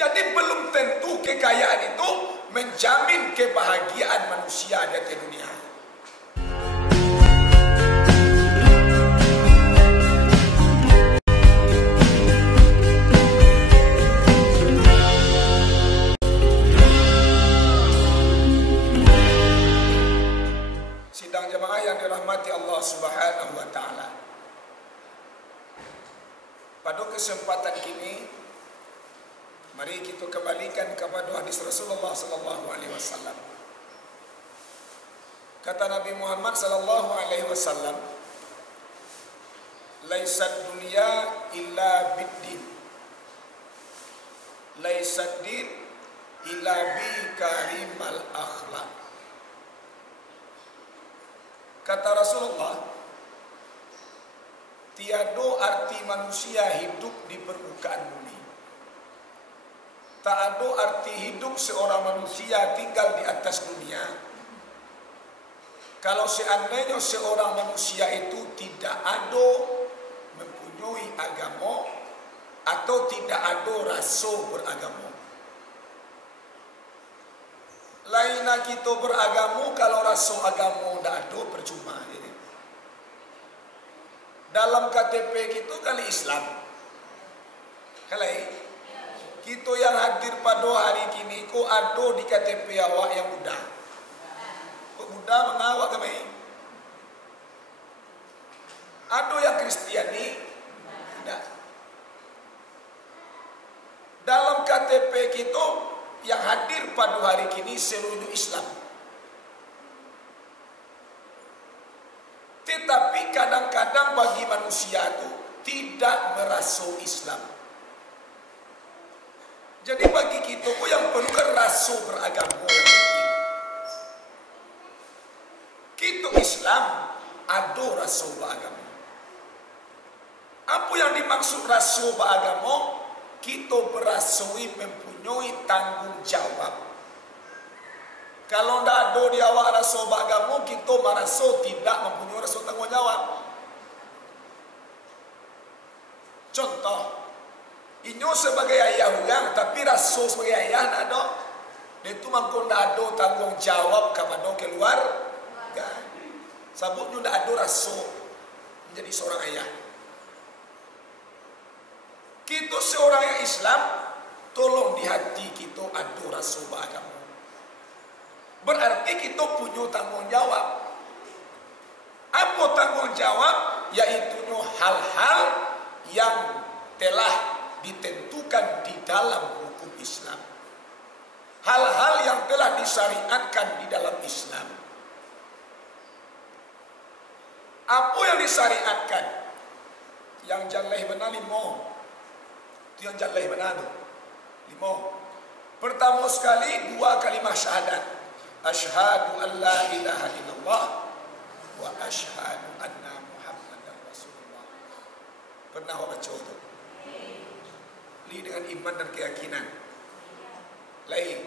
Jadi belum tentu kekayaan itu menjamin kebahagiaan manusia di atas dunia. Sidang jemaah yang dirahmati Allah Subhanahu wa taala. Pada kesempatan kini, mari kita kembalikan kepada hadis Rasulullah sallallahu alaihi wasallam. Kata Nabi Muhammad sallallahu alaihi wasallam, "Laisad dunya illa bid-din. Laisad din illa bi karimal akhlaq." Kata Rasulullah, tiada arti manusia hidup di permukaan bumi. Tak ada arti hidup seorang manusia tinggal di atas dunia kalau seandainya seorang manusia itu tidak ada mempunyai agama atau tidak ada rasa beragama. Lainlah kita beragama kalau rasa agama tidak ada, percuma. Dalam KTP kita kali Islam, kalai kita yang hadir pada hari kini ko ada di KTP awak yang Buddha. Kok Buddha mengawak kami? Ada yang Kristiani? Tidak. Dalam KTP kita yang hadir pada hari kini seluruh Islam. Tetapi kadang-kadang bagi manusia itu tidak merasa Islam. Jadi bagi kita pun yang perlu kan rasa beragama. Kita Islam ada rasa beragama. Apa yang dimaksud rasa beragama? Kita berasui mempunyai tanggung jawab. Kalau tidak ada di awak rasa beragama, kita merasa tidak mempunyai rasa tanggung jawab. Contoh, inyo sebagai ayah orang, tapi rasa sebagai ayah tidak ada. Itu mangko tidak ada tanggung jawab kepada keluarga. Sebabnya tidak ada rasa menjadi seorang ayah. Kita seorang yang Islam, tolong di hati kita ada rasa beragama. Berarti kita punya tanggung jawab. Apa tanggung jawab? Yaitu hal-hal yang telah ditentukan di dalam hukum Islam. Hal-hal yang telah disyariatkan di dalam Islam. Apa yang disyariatkan? Yang jalai benar 5. Itu yang jalai benar tu 5. Pertama sekali 2 kalimah syahadat. Asyhadu an la ilaha illallah wa asyhadu anna Muhammadan Rasulullah. Pernah baca itu? Li dengan iman dan keyakinan. Lain.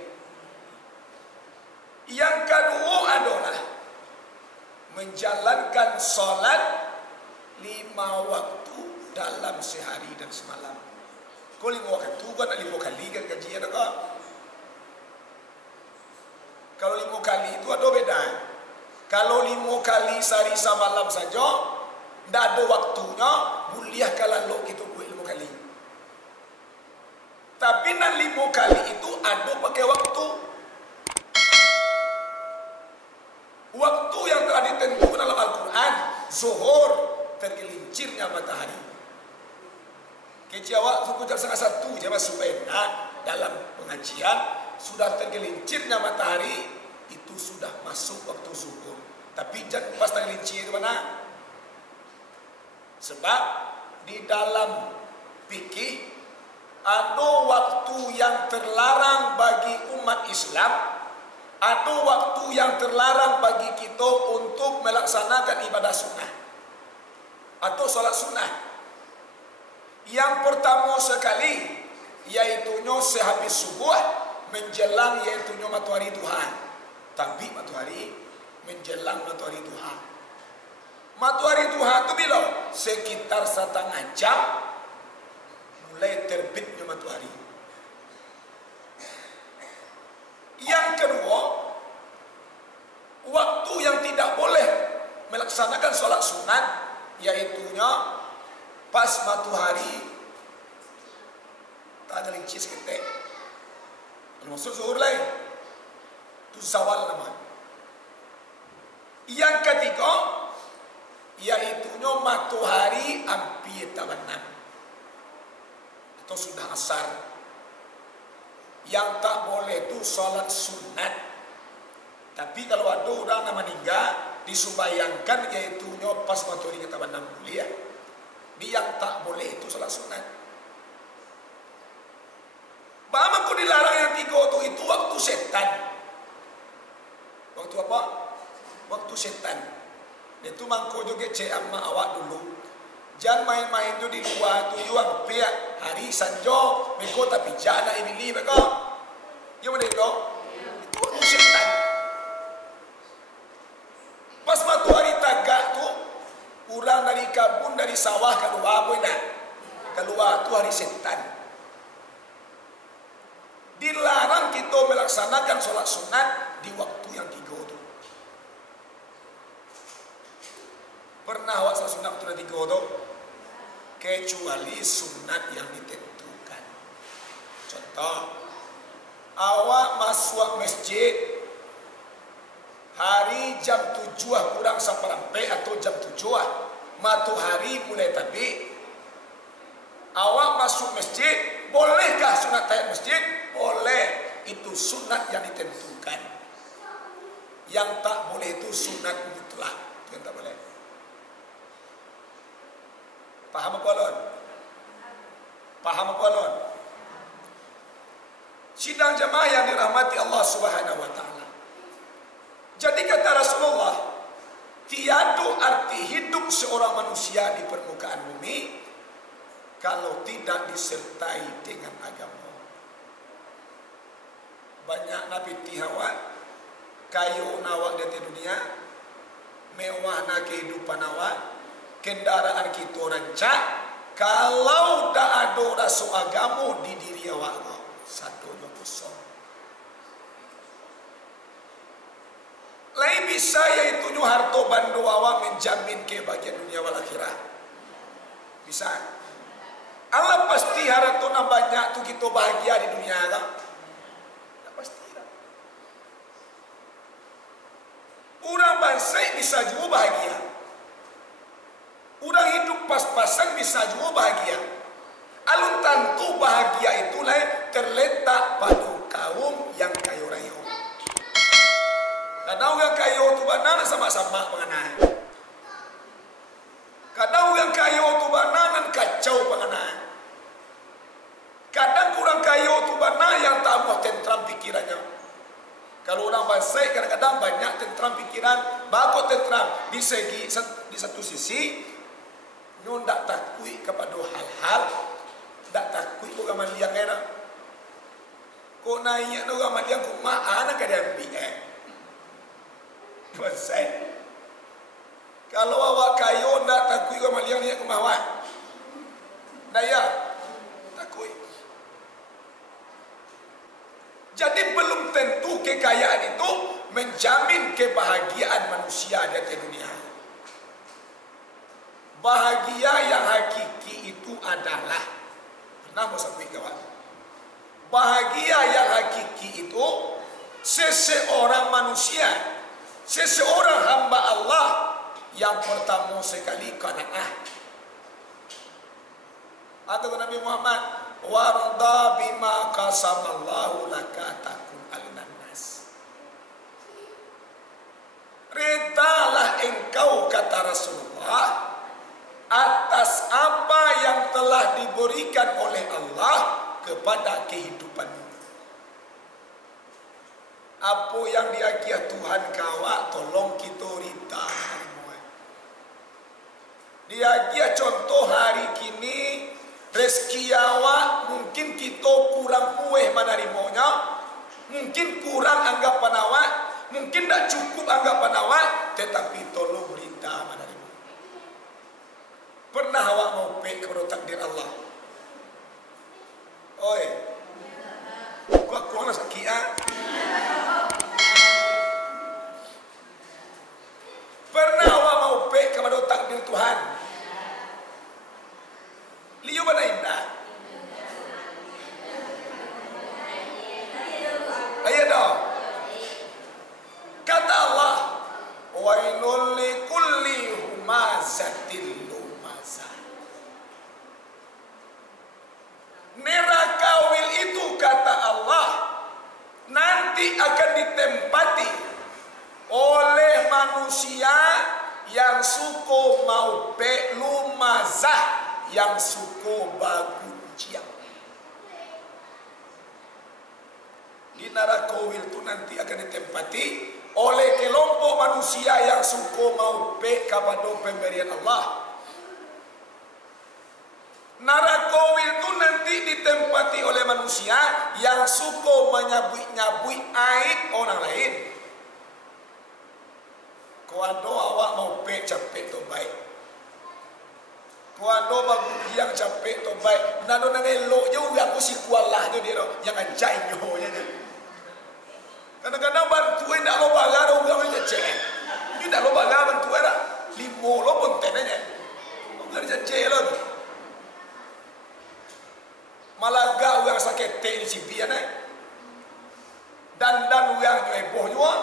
Yang kedua adalah menjalankan salat 5 waktu dalam sehari dan semalam. Kau 5 waktu kan 5 kali kan kajian tak? Kalau 5 kali itu ada beda. Kalau 5 kali sehari semalam saja, tidak ada waktunya, mulia kalau kita buat 5 kali. Tapi nan 5 kali itu ada pakai waktu. Waktu yang telah ditentukan dalam Al-Quran, zuhur, tergelincirnya matahari. Kecil suku jam 1:30 jam masuk dalam pengajian. Sudah tergelincirnya matahari, itu sudah masuk waktu zuhur. Tapi jangan pas tergelincir ke mana? Sebab di dalam fikih ada waktu yang terlarang bagi umat Islam, ada waktu yang terlarang bagi kita untuk melaksanakan ibadah sunnah atau salat sunnah. Yang pertama sekali yaitunya sehabis subuh menjelang yaitunya matahari duha. Tapi matahari menjelang matahari duha. Matahari duha itu bila? Sekitar 1/2 jam mulai terbitnya matahari. melaksanakan sholat sunat, yaitunya pas matahari tak ada lincis ketek. Maksud zuhur lain, itu zawal namanya. Yang ketiga, yaitunya matahari hampir terbenam, itu sudah asar. Yang tak boleh itu sholat sunat. Tapi kalau ada orang yang meninggal, disubayangkan yaitunya pas matahari terbenam boleh ya. Yang tak boleh itu sholat sunat. Bahwa aku dilarang yang tiga itu waktu setan. Waktu apa? Waktu setan. Itu mangko juga cek amma awak dulu. Jangan main-main tu di luar tu yuang pihak hari sanjo meko tapi jana ibili meko. Ya mana itu? Itu waktu setan. Pas matahari tagak tu, orang dari kabun dari sawah keluar apa nak? Keluar tu hari setan. Dilarang kita melaksanakan sholat sunat di waktu yang tiga itu. Pernah awak sholat sunat waktu yang tiga itu? Kecuali sunat yang ditentukan. Contoh, awak masuk masjid hari jam 7 kurang seperempat atau jam 7 matahari mulai terbit. Awak masuk masjid, bolehkah sunat tahiyat masjid? Boleh, itu sunat yang ditentukan. Yang tak boleh itu sunat mutlak, itu yang tak boleh. Paham apa lon? Paham apa lon? Sidang jemaah yang dirahmati Allah Subhanahu wa taala. Jadi kata Rasulullah, tiada arti hidup seorang manusia di permukaan bumi kalau tidak disertai dengan agama. Banyak nabi tihawat, kayu nawak di dunia, mewah na kehidupan awak, kendaraan kita rancak, kalau tak ada rasa agama di diri awak, satunya kosong. Lain bisa yaitu harta bandu awak menjamin kebahagiaan dunia wal akhirat. Bisa. Allah pasti harta na banyak tu kita bahagia di dunia kan? Tak pasti lah. Orang bangsa bisa juga bahagia. Orang hidup pas-pasan bisa juga bahagia. Alun tentu bahagia itulah terletak pada kaum yang kaya raya. Kadang orang kaya tu benar sama-sama pengenai. Kadang orang kaya tu benar kacau pengenai. Kadang kurang kaya tu benar yang tak mau tentram pikirannya. Kalau orang bangsa kadang-kadang banyak tentram pikiran, bagus tentram di satu sisi, nyo tak takui kepada hal-hal, tak takui orang maliang enak. Kau naik orang maliang kau mana kadang ambil Bangsa. Kalau awak kayo nak takui orang maliang ni kemauan. Daya takui. Jadi belum tentu kekayaan itu menjamin kebahagiaan manusia di atas dunia. Bahagia yang hakiki itu adalah, pernah mau saya kawan, bahagia yang hakiki itu seseorang manusia, seseorang hamba Allah yang pertama sekali qanaah. Atau Nabi Muhammad, warda bima qasamallahu laka takun alinan nas. Redalah engkau, kata Rasulullah, atas apa yang telah diberikan oleh Allah kepada kehidupanmu. Apa yang diakia Tuhan kawak, tolong kita rida. Diakia contoh hari kini, rezeki awak mungkin kita kurang pueh menerimanya, mungkin kurang anggapan awak, mungkin tak cukup anggapan awak, tetapi tolong rida menerima. Pernah awak mau pek kepada takdir Allah? Oi, kau nak sakit ah? Pernah awak mau akan ditempati oleh manusia yang suko mau lumazah, yang suko bagunciang. Di neraka itu nanti akan ditempati oleh kelompok manusia yang suko mau kepada pemberian Allah. Neraka itu nanti ditempati oleh manusia yang suko menyabui-nyabui aib orang lain. Kuando awak mau capek tu baik. Kuando bagus yang capek tu baik. Nado nanelo juga aku si kualah tu dia yang anjay nyo nya. Kadang-kadang bantuin tak lo bagar orang ni cek. Ni tak lo bagar bantuin dah. Limo lo pun tenanya. Orang ni cek lo tu. Malah gak orang sakit tek ni cipian eh. Dan orang heboh juga.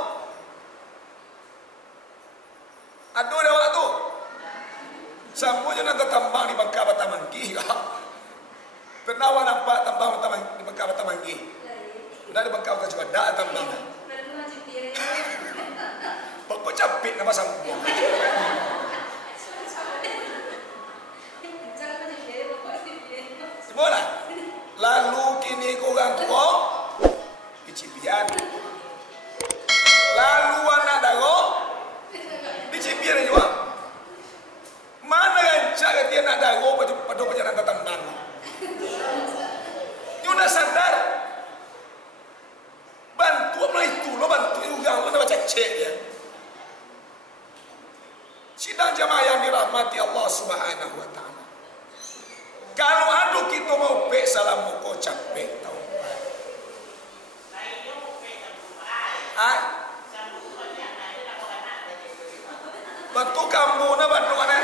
Aduh ada waktu. Semuanya nak tambang di Bangka Batamanggi. Pernah awak nampak tambang di Bangka Batamanggi? Sudah di Bangka Batamanggi juga ada tambang. Pokok capit nama sambung. Semua lah. Lalu kini korang tua di Cipian. Lalu anak darah di Cipian juga. Mana rancak dia nak darah pada perjalanan tambang? You nak sadar? Bantu apa itu? Lo bantu juga. Lo nak baca cek dia. Sidang jamaah yang dirahmati Allah Subhanahu Wa Taala. Kalau adu kita mau pek salam muka capek tau. Bantu kamu na bantu mana?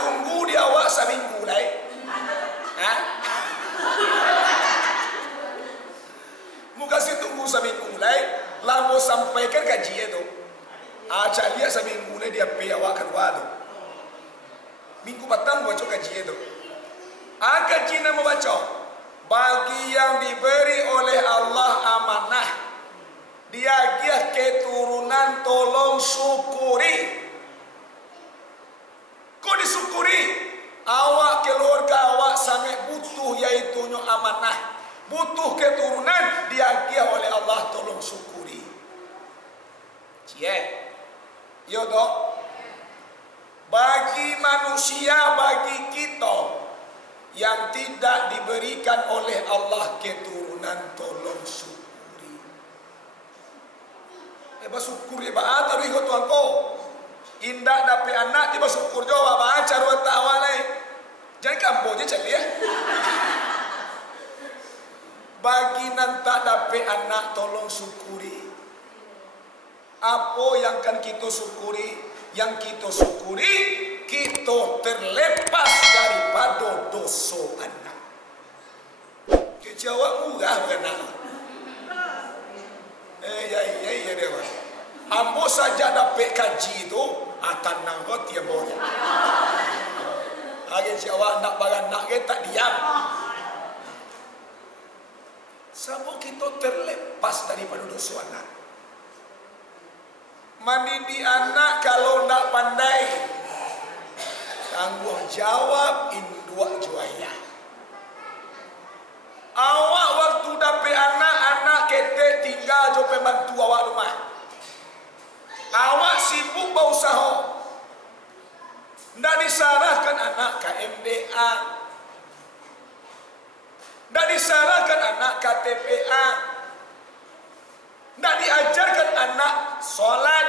Tunggu dia awak seminggu lagi. Muka si tunggu seminggu lagi. Lama sampaikan kaji itu. Acak dia seminggu lagi dia pay awak keluar tu. Minggu petang baca kaji itu. Kaji nama baca. Bagi yang diberi oleh Allah amanah, dia keturunan tolong syukuri. Kau disyukuri. Awak keluarga awak sangat butuh yaitu amanah. Butuh keturunan, dia oleh Allah tolong syukuri. Cie. Yo dok. Bagi manusia, bagi kita yang tidak diberikan oleh Allah keturunan, tolong syukuri. Bersyukur ya baat taruh ikut Tuhan ko. Indah dapat anak dia bersyukur jawab baca ruat awalai. Jangan kampung je cakap ya. Bagi nanti dapat anak tolong syukuri. Apa yang kan kita syukuri? Yang kita syukuri, kita terlepas daripada dosa anak. Jawab murah benar. Ya dewa. Ambo saja dapat kaji itu, tanang kau tiap boleh. Agen jawab nak barang nak ke tak diam. Sebab kita terlepas daripada dosa anak. Mendidik anak kalau tak pandai, tanggungjawab induk juaya. Awak waktu dapat anak ketek tinggal jo pembantu awak rumah. Awak sibuk berusaha. Tak disalahkan anak KMDA. Tak disalahkan anak KTPA. Tak diajarkan anak solat.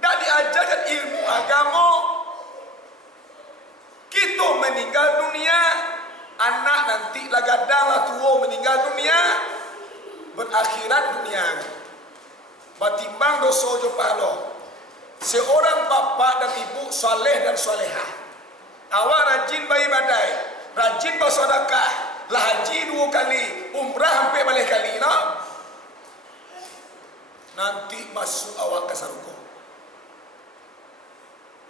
Tak diajarkan ilmu agama. Kita meninggal dunia. Anak nanti lagadanglah tua meninggal dunia. Berakhirat dunia. Batimbang dosa jo pahala. Seorang bapa dan ibu soleh dan solehah. Awak rajin beribadah, rajin bersedekah, lah haji 2 kali, umrah hampir balik kali, no? Nanti masuk awak ke surga.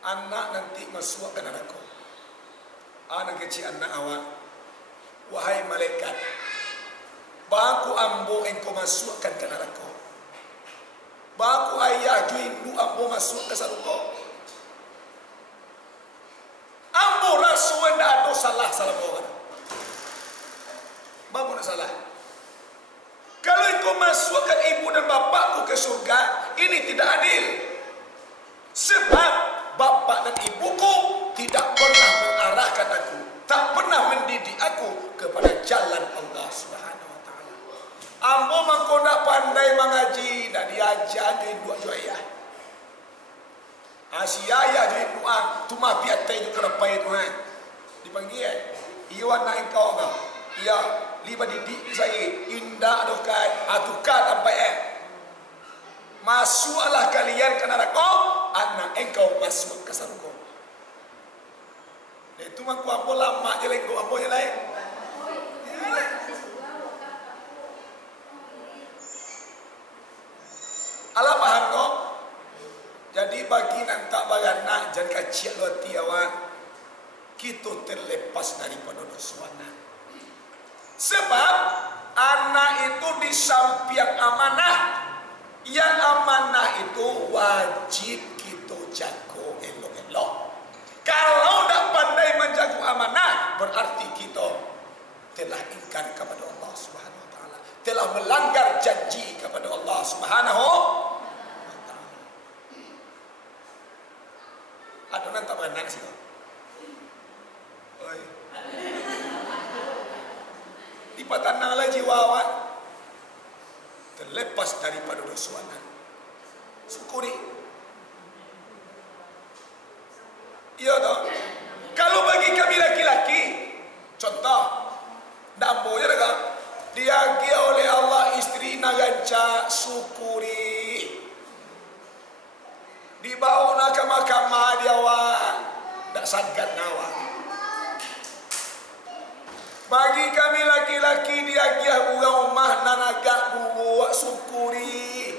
anak nanti masuk ke neraka. Anak kecil anak awak, wahai malaikat, baku ambo engkau masukkan ke neraka. Baku ayah juindu ambo masuk ke surga. Ambo rasu ndak ada salah orang. Bapak nak salah. Kalau engkau masukkan ibu dan bapakku ke surga, ini tidak adil. Sebab bapak dan ibuku tidak pernah mengarahkan aku, tak pernah mendidik aku kepada jalan Allah Subhanahu wa taala. Ambo mangko ndak pandai mengaji, ndak diajar dengan dua ayah. Asia ya dengan doa, tuma piat tayu kerapai Tuhan. Dipanggil iwan nak engkau ngau. Ya, liba didik saya indah adukai atukat sampai masuklah kalian ke neraka, anak engkau masuk ke surga. Itu mah ku ambo lama je lagi, ku ambo je lain. Alah paham kau? Jadi bagi nantak baganak jangan kacik luar tiawan, kita terlepas daripada dosa anak. Sebab anak itu di samping amanah, yang amanah itu wajib kita jaga elok-elok. Kalau tidak pandai menjaga amanah, berarti kita telah ingkar kepada Allah Subhanahu wa taala, telah melanggar janji kepada Allah Subhanahu wa taala. Adunan tak benar sih. Oi. Dipatananglah jiwa awak terlepas daripada dosa anak. Syukuri. Iya toh. Kalau bagi kami laki-laki, contoh, dambo ya dah. Diagi oleh Allah istri naganca, syukuri. Dibawa nak ke mahkamah dia awak, tak sangkat nawak. Bagi kami laki-laki diagiah buang rumah nanagak buat syukuri.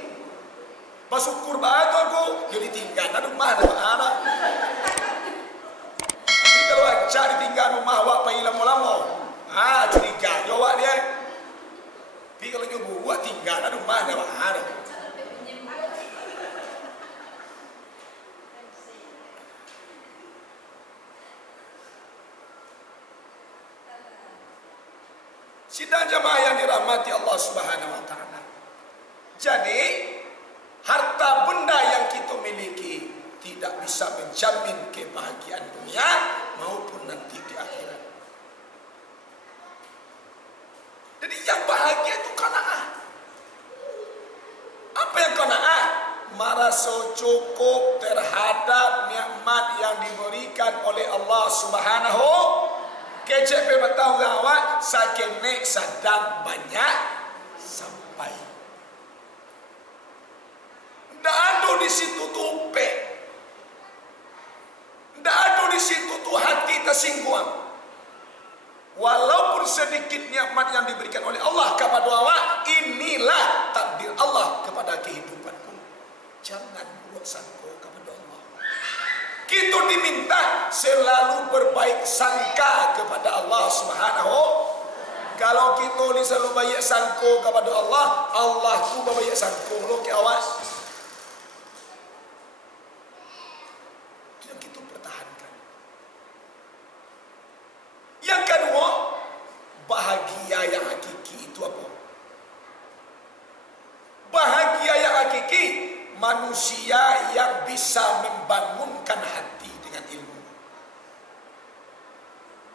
Bersyukur banget aku jadi tinggal di rumah ada anak. Jadi kalau aja ditinggal rumah awak pai lama-lama, curiga jawab dia. Tapi kalau dia buat tinggal di rumah ada ada. Sidang jamaah yang dirahmati Allah Subhanahu wa taala. Jadi, harta benda yang kita miliki tidak bisa menjamin kebahagiaan dunia maupun nanti di akhirat. Jadi yang bahagia itu qanaah. Apa yang qanaah? Merasa cukup terhadap nikmat yang diberikan oleh Allah Subhanahu kecep bertahu awak sakenek sadang banyak sampai. Ndak ada di situ tupe. Ndak ada di situ tu hati tersinggung. Walaupun sedikit nikmat yang diberikan oleh Allah kepada awak, inilah takdir Allah kepada kehidupanku. Jangan buat sangka kepada Allah. Kita diminta selalu berbaik sangka kepada Allah Subhanahu. Kalau kita ni selalu baik sangka kepada Allah, Allah tu baik sangka lo ke awas. Itu yang kita pertahankan. Yang kedua, bahagia yang hakiki itu apa? Bahagia yang hakiki, manusia yang bisa membangunkan hati dengan ilmu.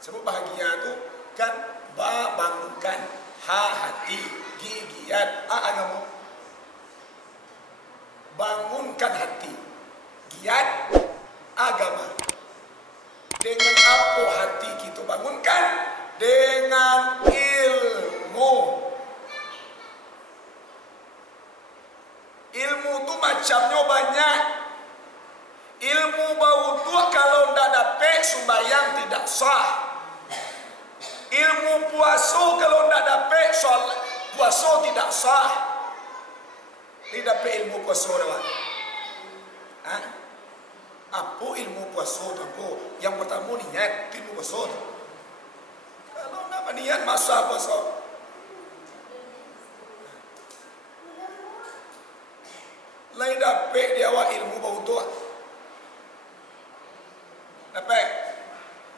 Sebab bahagia itu kan bangunkan hati, giat agama. Bangunkan hati, giat agama. Dengan apa hati kita bangunkan? Dengan ilmu. Ilmu tu macamnya banyak. Ilmu bau tua kalau tidak dapat sembahyang tidak sah. Ilmu puasa kalau tidak dapat puasa tidak sah. Tidak dapat ilmu puasa dah. Apa ilmu puasa tu? Yang pertama niat, itu ilmu puasa tu. Kalau nak niat masa puasa. Lain dapat dia awak ilmu bau tu. Dapat.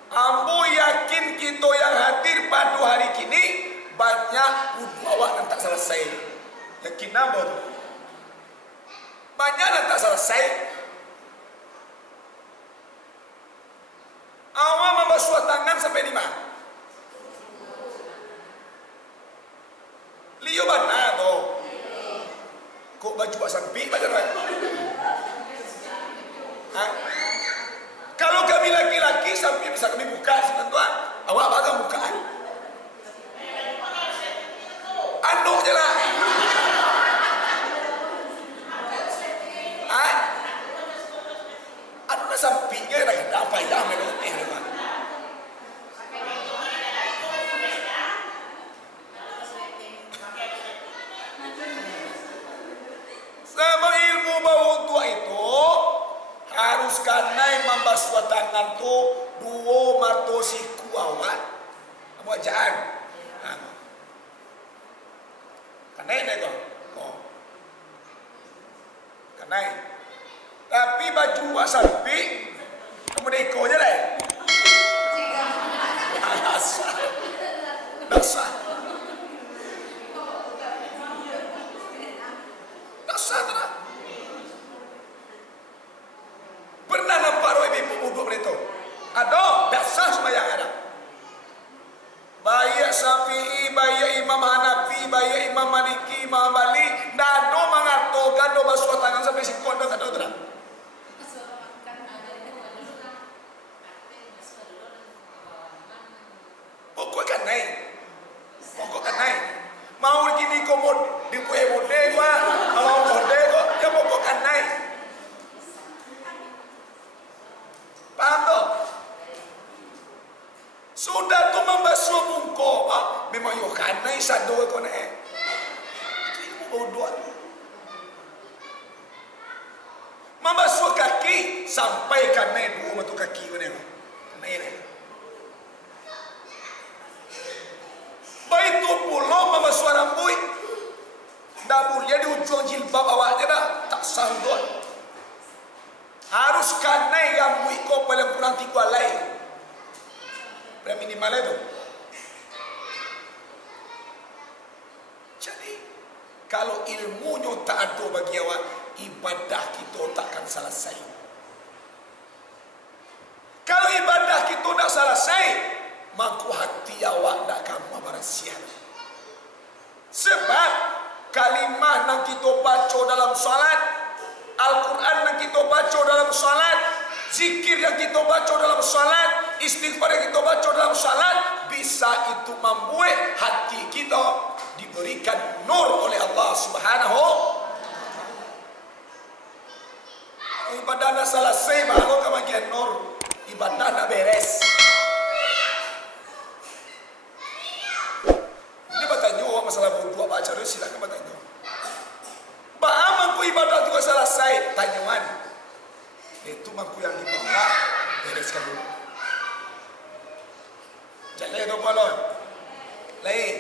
Ambo yakin kita yang hadir pada hari kini banyak wudu awak yang tak selesai. Yakin apa tu? Banyak yang tak selesai. Awak membasuh tangan sampai 5. Liu benar tu. Kok baju sampai pada orang? Kalau kami laki-laki sampai bisa kami buka tuan, awak bagai bukaan. Anduk je lah. Anduk dah sampai ke dah apa yang mereka teman. Sama ilmu bau tua itu harus kanai membasuh tangan tu 2 mata siku awak. Awak jangan. Kanai ni tu. Kanai. Tapi baju awak sampai kemudian ikut je lah. Dasar. Dasar. Pernah nampak roh ibu duduk begitu? Ada, biasa sembahyang ada. Baik Syafi'i, baik Imam Hanafi, baik Imam Maliki, Imam Bali, dado mengatakan do basuh tangan sampai sikut dah kata terang. Pokok kan naik. Mau gini komod di kue mode gua, mau mode kok, ya pokok kan naik. Paham tak? Sudah tu membasuh muka, memang yo kanai sado ko na eh. Itu bodoh. Membasuh kaki sampai kanai 2 mata kaki ko na. Kanai ni. Baik tu pula membasuh rambut. Dah mulia di ujung jilbab awak je dah, tak sah doa. Harus kanai rambut kau paling kurang 3 helai. Berapa minimal itu? Jadi, kalau ilmunya tak ada bagi awak, ibadah kita takkan selesai. Kalau ibadah kita tak selesai, maka hati awak tak akan bersiap. Sebab kalimah yang kita baca dalam salat, Al-Quran yang kita baca dalam salat, zikir yang kita baca dalam salat, istighfar yang kita baca dalam salat, bisa itu membuat hati kita diberikan nur oleh Allah Subhanahu. Ibadah nak selesai baru kebagian nur, ibadah nak beres. Ini bertanya masalah wudhu apa cara, silakan bertanya. Bahaman ku ibadah juga selesai, tanyaan. Itu mampu yang dibawa, bereskan dulu. Jangan itu balon. Lain.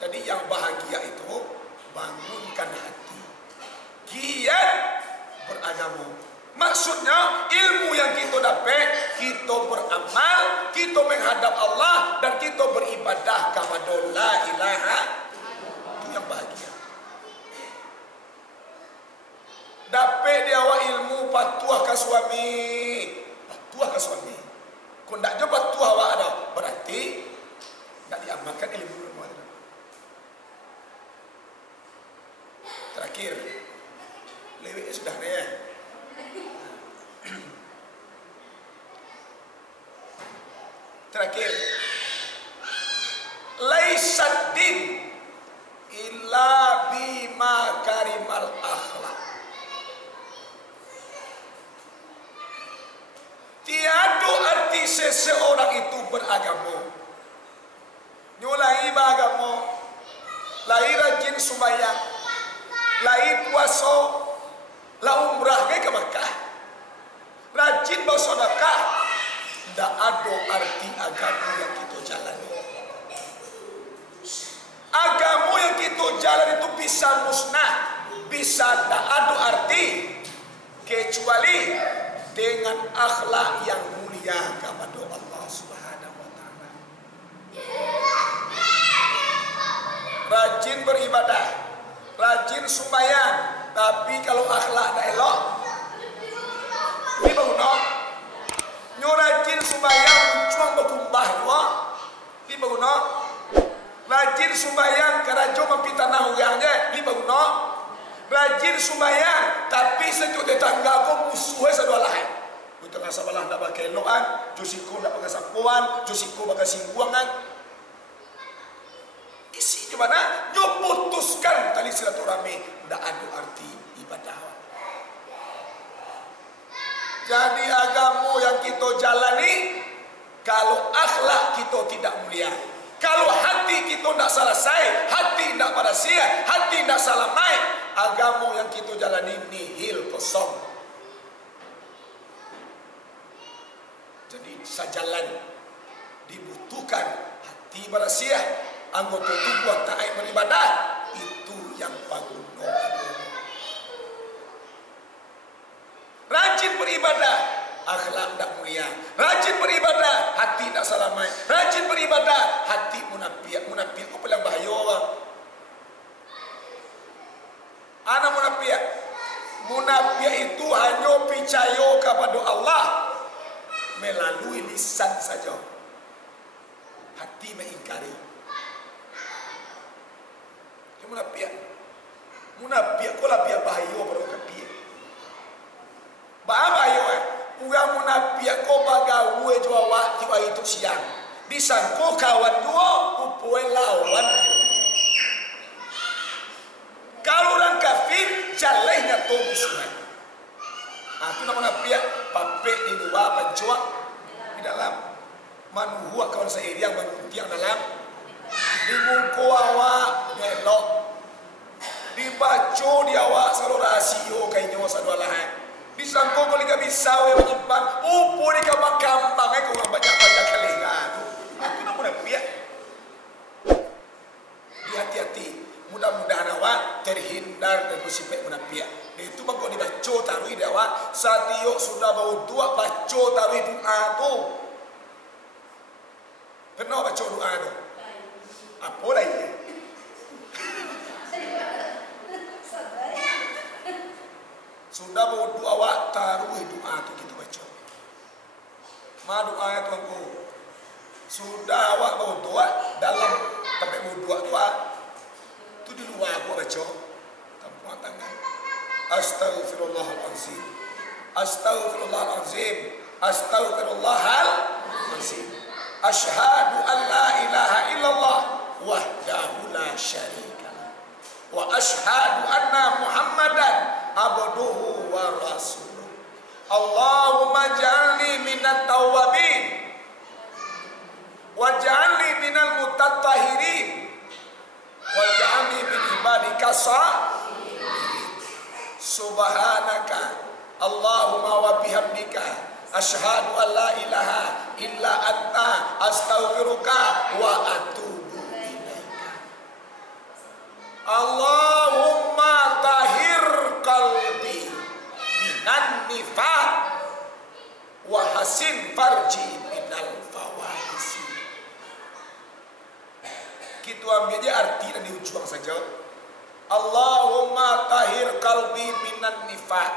Jadi yang bahagia itu bangunkan hati. Giat beragama. Maksudnya ilmu yang kita dapat, kita beramal, kita menghadap Allah dan kita beribadah kepada la ilaha. Itu yang bahagia. Dapat dia awak ilmu patuah ke suami. Patuah ke suami. Kau tak je patuah awak ada. Berarti tak diamalkan ilmu rumah itu. Terakhir. Lewek sudah ni ya. Terakhir. Laisad din illa bima karimal akhlak. Tiada arti seseorang itu beragama. Nyulai beragama, lahir rajin sembahyang, lahir puasa, lah umrah ke Makkah. ada arti agama yang kita jalani. Agama yang kita jalan itu bisa musnah, bisa tak ada arti kecuali dengan akhlak yang mulia kepada Allah Subhanahu wa taala. Rajin beribadah, rajin sembahyang, tapi kalau akhlak tak elok, ini baguna. Nyo rajin sembahyang cuma berkumbah dua, ini baguna. Rajin sembahyang kerana mempitnah orangnya, ini baguna. Rajin sembahyang tapi sejuk tetangga kau musuhnya sedua lain. Kau tengah sabalah nak pakai loan, josiku nak pakai sapuan, josiku pakai singguangan. Isi di mana? Nyo putuskan tali silaturahmi, ndak ada arti ibadah. Jadi agama yang kita jalani, kalau akhlak kita tidak mulia, kalau hati kita tidak selesai, hati tidak pada sia, hati tidak salamai, agama yang kita jalani nihil, kosong. Jadi sajalan dibutuhkan hati pada sia, anggota tubuh taat beribadah, itu yang paguna. Rajin beribadah, akhlak tak mulia. Rajin beribadah, hati tak salamai. Rajin beribadah, hati munafiq. Munafiq apa yang bahaya orang? Anak munafiq. Munafiq itu hanya percaya kepada Allah melalui lisan saja. Hati mengingkari. Munafiq. Munafiq kau lah biar bahaya pada orang kafir. Bahaya yo. Orang munafiq kau bagawe jua waktu itu siang. Disangko kawan dua, upue lawan. Kalau orang kafir, jalainya tu musuhan. Itu nama munafiq, papek di luar, pencuak di dalam. Manuhua kawan saya yang yang dalam. Di muka awak nyelok. Dibaca di awak selalu rasio kayaknya sadua lahan. Disangko kau lihat bisa menyimpan upo di kamar kampang kau orang banyak kelingan. Itu nama munafiq. Hati-hati. Mudah-mudahan awak terhindar dari sifat munafiq. Itu bang kau dibaca taruh di awak. Saat iyo sudah bau tua baca taruh doa tu. Pernah baca doa tu? Apa lagi? Sudah bau doa awak taruh doa tu kita baca. Ma doa itu aku. Sudah awak bau doa dalam tempat bau doa tu di luar aku baca. Tampuk tangan. Astaghfirullahalazim. Astaghfirullahalazim. Astaghfirullahalazim. Asyhadu an la ilaha illallah wahdahu la syarika lah. Wa asyhadu anna Muhammadan abduhu wa rasuluh. Allahumma ja'alni minat tawwabin wa ja'alni minal mutatahhirin wa ja'alni min ibadika subhanaka Allahumma wa bihamdika asyhadu an la ilaha illa anta astaghfiruka wa atubu ilaika. Allahumma tahhir qalbi minan nifaq wa hasin farji minal fawahish. Kita ambil dia arti dan di ujung saja. Allahumma tahhir qalbi minan nifaq.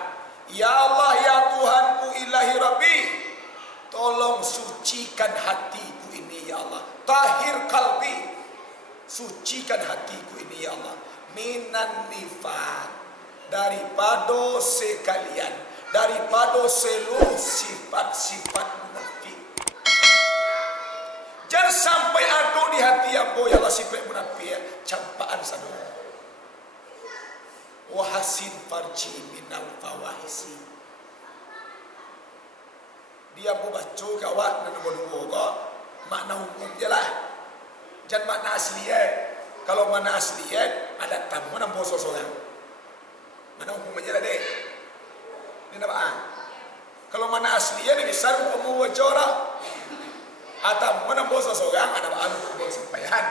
Ya Allah, ya Tuhanku, ilahi Rabbi, tolong sucikan hatiku ini ya Allah. Tahhir qalbi, sucikan hatiku ini ya Allah. Minan nifaq, daripada sekalian, daripada seluruh sifat-sifat munafik. Jangan sampai ada di hati ambo ya Allah sifat munafik, campaan sadar. Wahasin farji minal fawahisi. Dia baca kawan dan nombor makna hukum je lah. Jangan makna asli Kalau makna asli ada tamu nombor seseorang. Mana hukum aja lah deh. Ini apa? Kalau makna asli dia bisa hukum wajar. Atau mana bos seorang ada baru bos sampaian.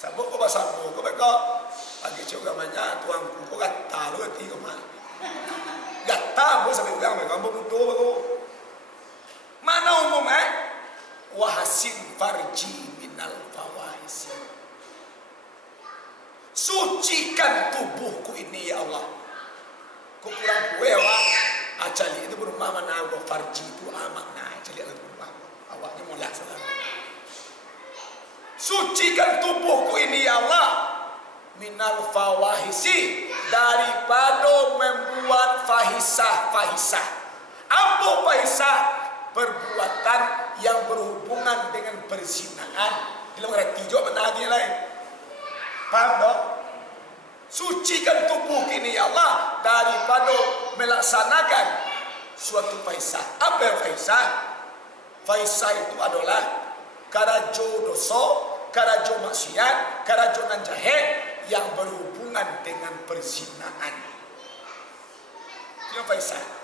Sabuk ko basabo ko ba ko agi juga banyak tuang ko gata lu ti ko mah. Gata bos sampai ulang mereka butuh ko. Mana umum wahasin farji minal fawahis. Sucikan tubuhku ini ya Allah. Ku kurang kue wa acali itu berumah mana wa farji itu amak nah acali itu berumah. Awaknya mulai salah. Sucikan tubuhku ini ya Allah minal fawahisi daripada membuat fahisah. Apa fahisah? Perbuatan yang berhubungan dengan perzinahan. Dalam arti juga mana dia lain. Paham tak? Sucikan tubuh ini ya Allah daripada melaksanakan suatu fahisah. Apa yang fahisah? Fahisah itu adalah karajo dosa, karajo maksiat, karajo nan jahat yang berhubungan dengan perzinahan. Itu fahisah.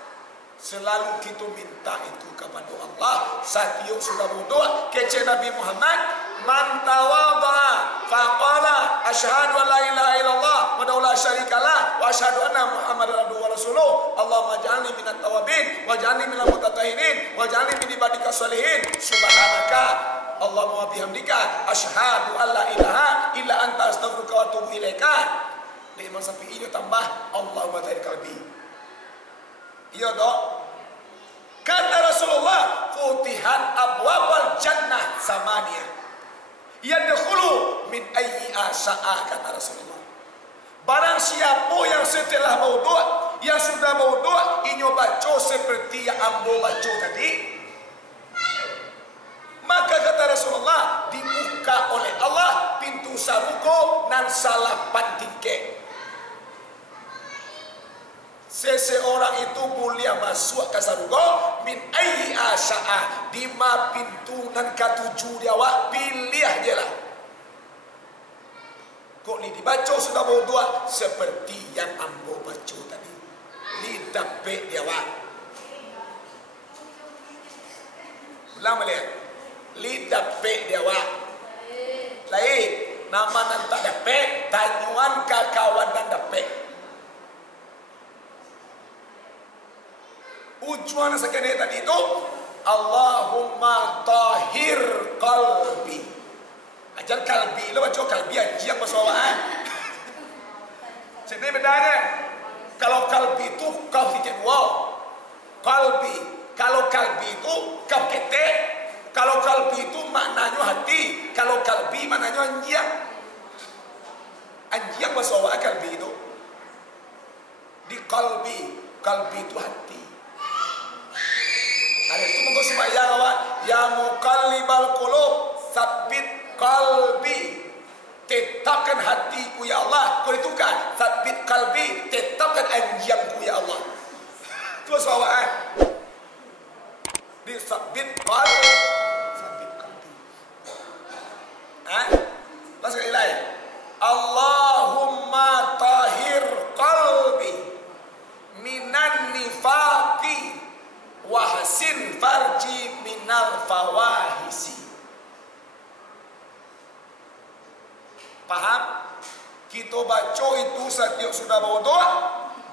Selalu kita minta itu kepada Allah. Setiap sudah berdoa kece Nabi Muhammad, man tawadha faqala asyhadu an la ilaha illallah wa la syarikalah wa asyhadu anna Muhammadar abduhu wa rasuluh. Allahumma ij'alni minat tawabin waj'alni minal mutatahhirin waj'alni min ibadika sholihin. Subhanaka Allahumma bihamdika asyhadu an la ilaha illa anta astaghfiruka wa atubu ilaika. Di Imam Syafi'i tambah Allahumma tahhir qalbi. Iya dok. Kata Rasulullah, futihat abwabal jannah samaniyah. Yadkhulu min ayyi asa'a, kata Rasulullah. Barang siapa yang setelah mau doa, yang sudah mau doa, inyo baca seperti yang ambo baca tadi, maka kata Rasulullah dibuka oleh Allah pintu sarugo nan salah pantingke. Seseorang itu mulia masuk ke sarugo min ayyi asa'a, di ma pintu nan katuju dia awak pilih aja lah. Kok ni dibaca sudah mau doa seperti yang ambo baca tadi. Li dapat dia awak. Ulang balik. Li dapat dia awak. Lain nama nan tak dapat, tanyuan ke kawan nan dapat. Ujuan sekali tadi itu Allahumma tahhir qalbi. Ajar kalbi, lo baca kalbi aja yang bersuara. Jadi bedanya kalau kalbi itu kau fikir wow. Kalbi, kalau kalbi itu kau ketek. Kalau kalbi itu maknanya hati. Kalau kalbi maknanya anjing. Anjing bersuara kalbi itu. Di kalbi, kalbi itu hati. Ada itu mengko sembahyang awak ya muqallibal qulub tsabbit qalbi, tetapkan hatiku ya Allah. Kau itu kan tsabbit qalbi, tetapkan anjingku ya Allah. Itu awak di tsabbit qalbi, tsabbit qalbi. Pas sekali lagi Allahumma tahhir qalbi minan nifaqi wahsin farji minal fawahisi. Paham? Kita baca itu setiap sudah bawa doa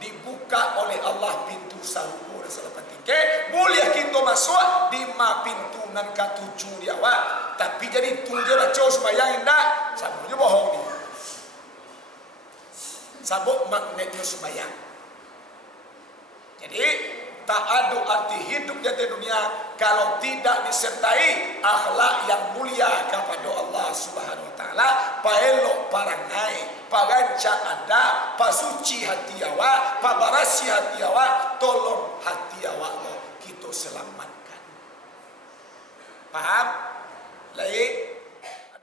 dibuka oleh Allah pintu sarugo dan salapan tingke. Boleh kita masuk di ma pintu nan katuju dia awak. Tapi jadi tu dia baca sembahyang indah, sabuknya bohong ni. Sabuk magnetnya sembahyang. Jadi tak ada arti hidup di dunia kalau tidak disertai akhlak yang mulia kepada Allah Subhanahu wa taala. Paelok parangai, paganca ada, pasuci hati awak, pabarasi hati awak, tolong hati awak kita selamatkan. Paham? Lain